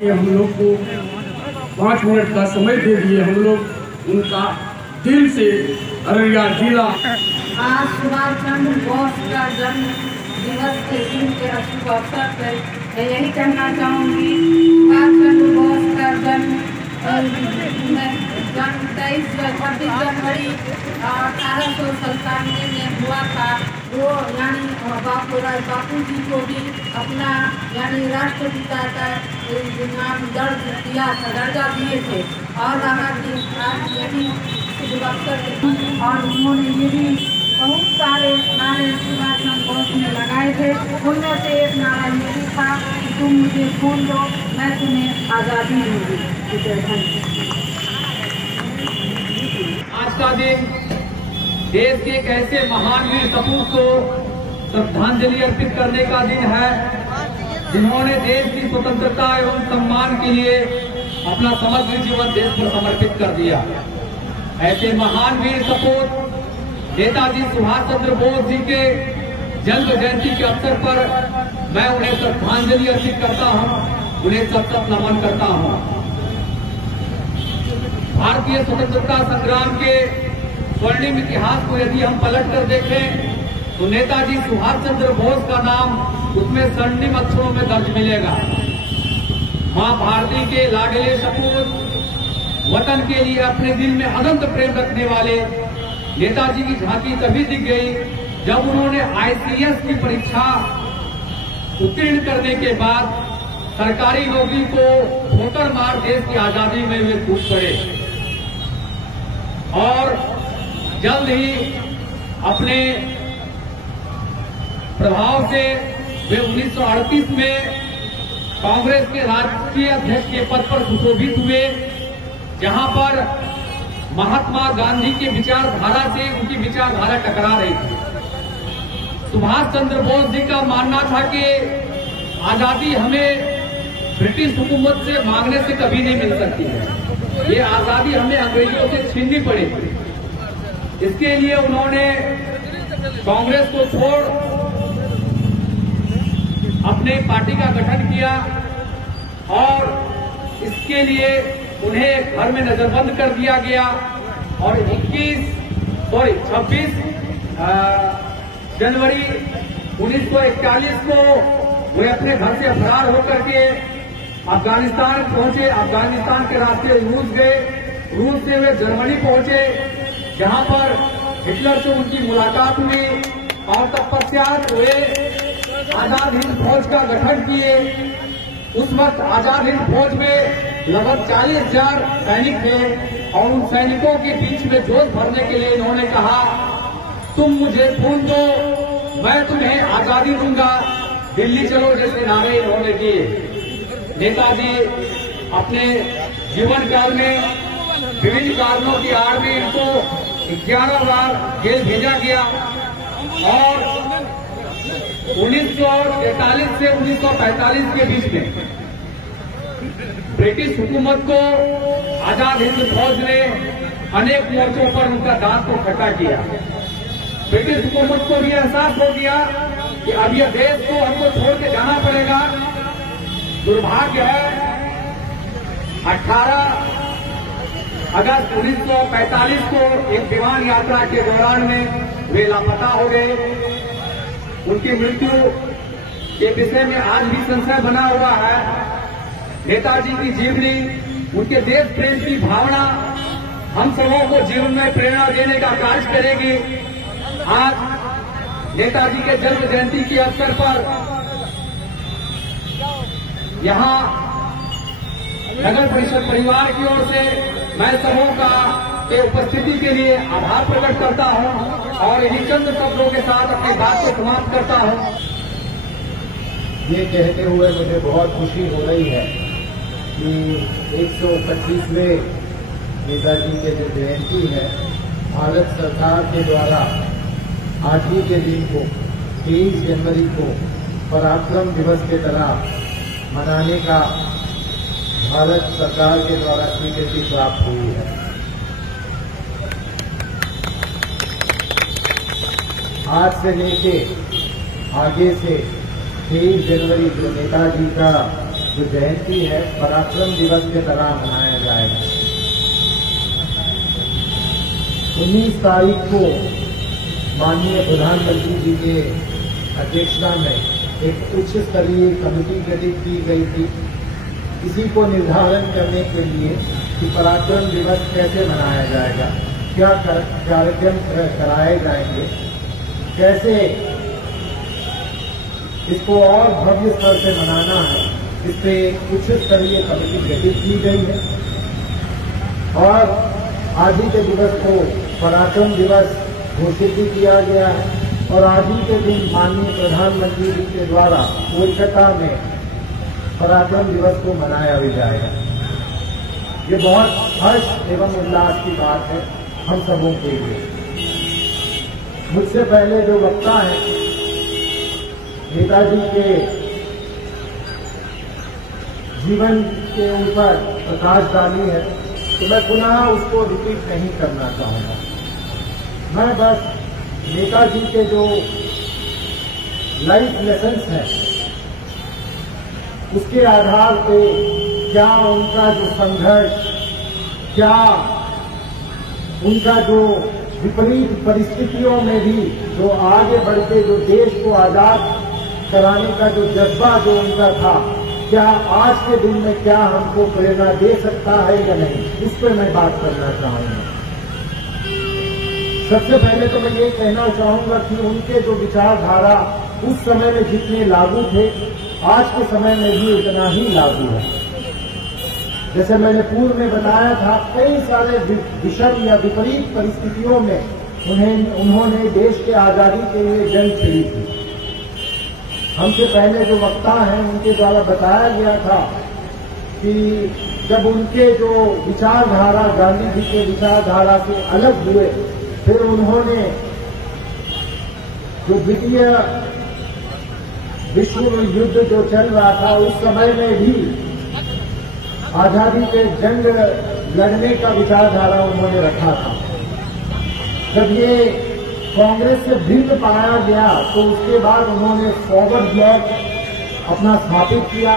हम लोग को 5 मिनट का समय दे दिए। हम लोग उनका दिल से अररिया जिला आज सुभाष चंद्र बोस का जन्म दिवस के दिन के शुभ अवसर पर मैं यही कहना चाहूँगी, सुभाष चंद्र बोस का जन्म 26 जनवरी 1897 में हुआ था। वो यानी बापू जी को भी अपना यानी राष्ट्रपिता का नाम दर्जा दिए थे और आज यही शुभ अवसर और उन्होंने ये भी बहुत सारे नारे सुभाष चंद्र बोस ने लगाए थे। उनमें से एक नारा ये भी था कि तुम मुझे खून दो मैं तुम्हें आज़ादी दूंगी। आज का दिन देश के एक ऐसे महान वीर सपूत को श्रद्धांजलि अर्पित करने का दिन है, जिन्होंने देश की स्वतंत्रता एवं सम्मान के लिए अपना समग्र जीवन देश को समर्पित कर दिया। ऐसे महान वीर सपूत नेताजी सुभाष चंद्र बोस जी के जन्म जयंती के अवसर पर मैं उन्हें श्रद्धांजलि अर्पित करता हूं, उन्हें सतत नमन करता हूं। भारतीय स्वतंत्रता संग्राम के स्वर्णिम इतिहास को यदि हम पलट कर देखें तो नेताजी सुभाष चंद्र बोस का नाम उसमें स्वर्णिम अक्षरों में दर्ज मिलेगा। मां भारती के लाडले सपूत, वतन के लिए अपने दिल में अनंत प्रेम रखने वाले नेताजी की झांकी तभी दिख गई जब उन्होंने आईसीएस की परीक्षा उत्तीर्ण करने के बाद सरकारी नौकरी को ठोकर मार देश की आजादी में वे कूद पड़े और जल्द ही अपने प्रभाव से वे 1938 में कांग्रेस के राष्ट्रीय अध्यक्ष के पद पर सुशोभित हुए, जहां पर महात्मा गांधी के विचारधारा से उनकी विचारधारा टकरा रही थी। सुभाष चंद्र बोस जी का मानना था कि आजादी हमें ब्रिटिश हुकूमत से मांगने से कभी नहीं मिल सकती है, ये आजादी हमें अंग्रेजों से छीननी पड़ेगी। इसके लिए उन्होंने कांग्रेस को छोड़ अपने पार्टी का गठन किया और इसके लिए उन्हें घर में नजरबंद कर दिया गया और 26 जनवरी 1941 को वे अपने घर से फरार होकर के अफगानिस्तान पहुंचे। अफगानिस्तान के रास्ते रूस गए, रूस से वे जर्मनी पहुंचे, जहां पर हिटलर से उनकी मुलाकात हुई और तत्पश्चात वे आजाद हिंद फौज का गठन किए। उस वक्त आजाद हिंद फौज में लगभग 40,000 सैनिक थे और उन सैनिकों के बीच में जोश भरने के लिए इन्होंने कहा, तुम मुझे खून दो मैं तुम्हें आजादी दूंगा, दिल्ली चलो जैसे नारे इन्होंने दिए। नेताजी अपने जीवन काल में विभिन्न कारणों की आड़ में इनको 11 बार जेल भेजा गया और 1943 से 1945 के बीच में ब्रिटिश हुकूमत को आजाद हिंद फौज ने अनेक मोर्चों पर उनका दांत को खट्टा किया। ब्रिटिश हुकूमत को भी एहसास हो गया कि अब यह देश को हमको छोड़ के जाना पड़ेगा। दुर्भाग्य है 18 अगस्त 1945 को एक विमान यात्रा के दौरान में वे लापता हो गए। उनकी मृत्यु के विषय में आज भी संशय बना हुआ है। नेताजी की जीवनी, उनके देश प्रेम की भावना हम सबों को जीवन में प्रेरणा देने का कार्य करेगी। आज नेताजी के जन्म जयंती के अवसर पर यहां नगर परिषद परिवार की ओर से मैं सबों का के उपस्थिति के लिए आभार प्रकट करता हूं और इन्हीं चंद शब्दों के साथ अपनी बात को समाप्त करता हूं। ये कहते हुए मुझे बहुत खुशी हो रही है कि 125वें नेताजी के जो जयंती है, भारत सरकार के द्वारा आज ही के दिन को 23 जनवरी को पराक्रम दिवस के तरह मनाने का भारत सरकार के द्वारा स्वीकृति प्राप्त हुई है। आज से लेके आगे से 23 जनवरी जो नेताजी का जो जयंती है पराक्रम दिवस के तरह मनाया जाएगा। 19 तारीख को माननीय प्रधानमंत्री जी के अध्यक्षता में एक उच्च स्तरीय कमेटी गठित की गई थी, इसी को निर्धारण करने के लिए कि पराक्रम दिवस कैसे मनाया जाएगा, क्या कार्यक्रम कराए जाएंगे, कैसे इसको और भव्य स्तर से मनाना है, इस पे उच्च स्तरीय कमेटी गठित की गई है। और आज ही के दिवस को पराक्रम दिवस घोषित भी किया गया है और आज ही के दिन माननीय प्रधानमंत्री जी के द्वारा कोलकाता में पराक्रम दिवस को मनाया भी जाएगा। ये बहुत हर्ष एवं उल्लास की बात है हम सबों के लिए। मुझसे पहले जो वक्ता है नेताजी के जीवन के ऊपर प्रकाश डाली है, तो मैं पुनः उसको रिपीट नहीं करना चाहूंगा। मैं बस नेताजी के जो लाइफ लेसन्स हैं उसके आधार पे क्या उनका जो संघर्ष, क्या उनका जो विपरीत परिस्थितियों में भी जो आगे बढ़ के जो देश को आजाद कराने का जो जज्बा जो उनका था, क्या आज के दिन में क्या हमको प्रेरणा दे सकता है या नहीं, इस पर मैं बात करना चाहूंगा। सबसे पहले तो मैं ये कहना चाहूंगा कि उनके जो विचारधारा उस समय में जितने लागू थे, आज के समय में भी उतना ही लागू है। जैसे मैंने पूर्व में बताया था, कई सारे विषम या विपरीत परिस्थितियों में उन्होंने देश के आजादी के लिए जंग छिड़ी थी। हमसे पहले जो वक्ता हैं उनके द्वारा बताया गया था कि जब उनके जो विचारधारा गांधी जी के विचारधारा से अलग हुए, फिर उन्होंने जो द्वितीय विश्व युद्ध जो चल रहा था उस समय में भी आजादी के जंग लड़ने का विचारधारा उन्होंने रखा था। जब ये कांग्रेस से भिन्न पाया गया तो उसके बाद उन्होंने फॉरवर्ड ब्लॉक अपना स्थापित किया।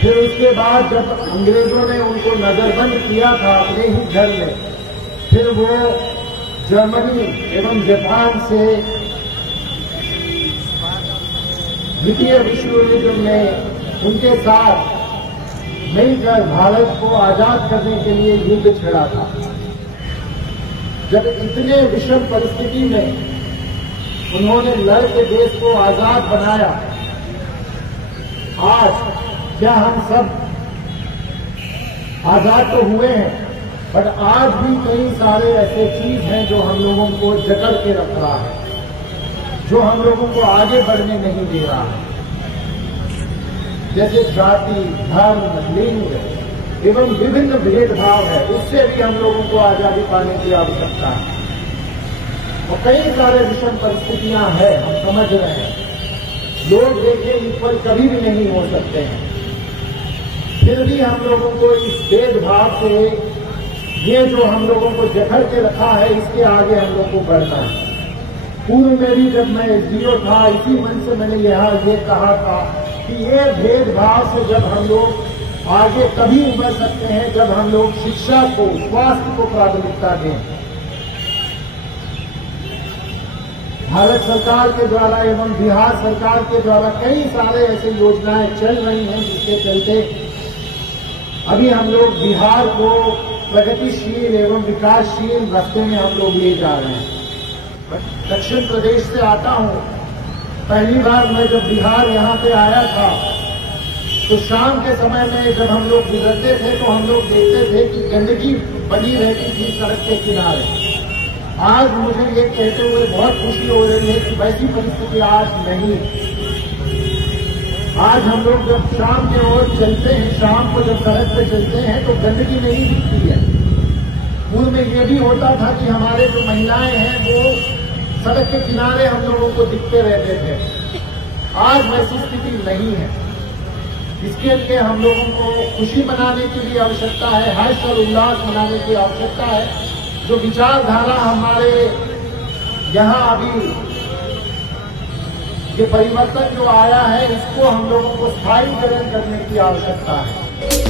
फिर उसके बाद जब अंग्रेजों ने उनको नजरबंद किया था अपने ही घर में, फिर वो जर्मनी एवं जापान से द्वितीय विश्व युद्ध में उनके साथ मिलकर भारत को आजाद करने के लिए युद्ध छिड़ा था। जब इतने विषम परिस्थिति में उन्होंने लड़ के देश को आजाद बनाया, आज क्या हम सब आजाद तो हुए हैं, बट आज भी कई सारे ऐसे चीज हैं जो हम लोगों को जकड़ के रख रहा है, जो हम लोगों को आगे बढ़ने नहीं दे रहा है। जैसे जाति, धर्म, लिंग एवं विभिन्न भेदभाव है, उससे भी हम लोगों को आजादी पाने की आवश्यकता है। और कई सारे विषम परिस्थितियां हैं, हम समझ रहे हैं, लोग देखे ईश्वर कभी भी नहीं हो सकते हैं, फिर भी हम लोगों को इस भेदभाव से, ये जो हम लोगों को जकड़ के रखा है, इसके आगे हम लोग को बढ़ना है। पूर्व में भी जब मैं एसडीओ था, इसी मन से मैंने ये कहा था कि ये भेदभाव से जब हम लोग आगे तभी उभर सकते हैं जब हम लोग शिक्षा को, स्वास्थ्य को प्राथमिकता दें। भारत सरकार के द्वारा एवं बिहार सरकार के द्वारा कई सारे ऐसे योजनाएं चल रही हैं जिसके चलते अभी हम लोग बिहार को प्रगतिशील एवं विकासशील रास्ते में हम लोग ले जा रहे हैं। दक्षिण प्रदेश से आता हूं, पहली बार मैं जब बिहार यहाँ पे आया था तो शाम के समय में जब हम लोग गुजरते थे तो हम लोग देखते थे कि गंदगी बनी रहती थी सड़क के किनारे। आज मुझे ये कहते हुए बहुत खुशी हो रही है कि वैसी परिस्थिति आज नहीं। आज हम लोग जब शाम के ओर चलते हैं, शाम को जब सड़क पे चलते हैं तो गंदगी नहीं दिखती है। पूर्व में ये भी होता था कि हमारे जो महिलाएं हैं वो सड़क के किनारे हम लोगों को दिखते रहते थे। आज वैसी स्थिति नहीं है। इसके लिए हम लोगों को खुशी मनाने की भी आवश्यकता है, हर्ष और उल्लास मनाने की आवश्यकता है। जो विचारधारा हमारे यहाँ अभी ये परिवर्तन जो आया है इसको हम लोगों को स्थायीकरण करने की आवश्यकता है।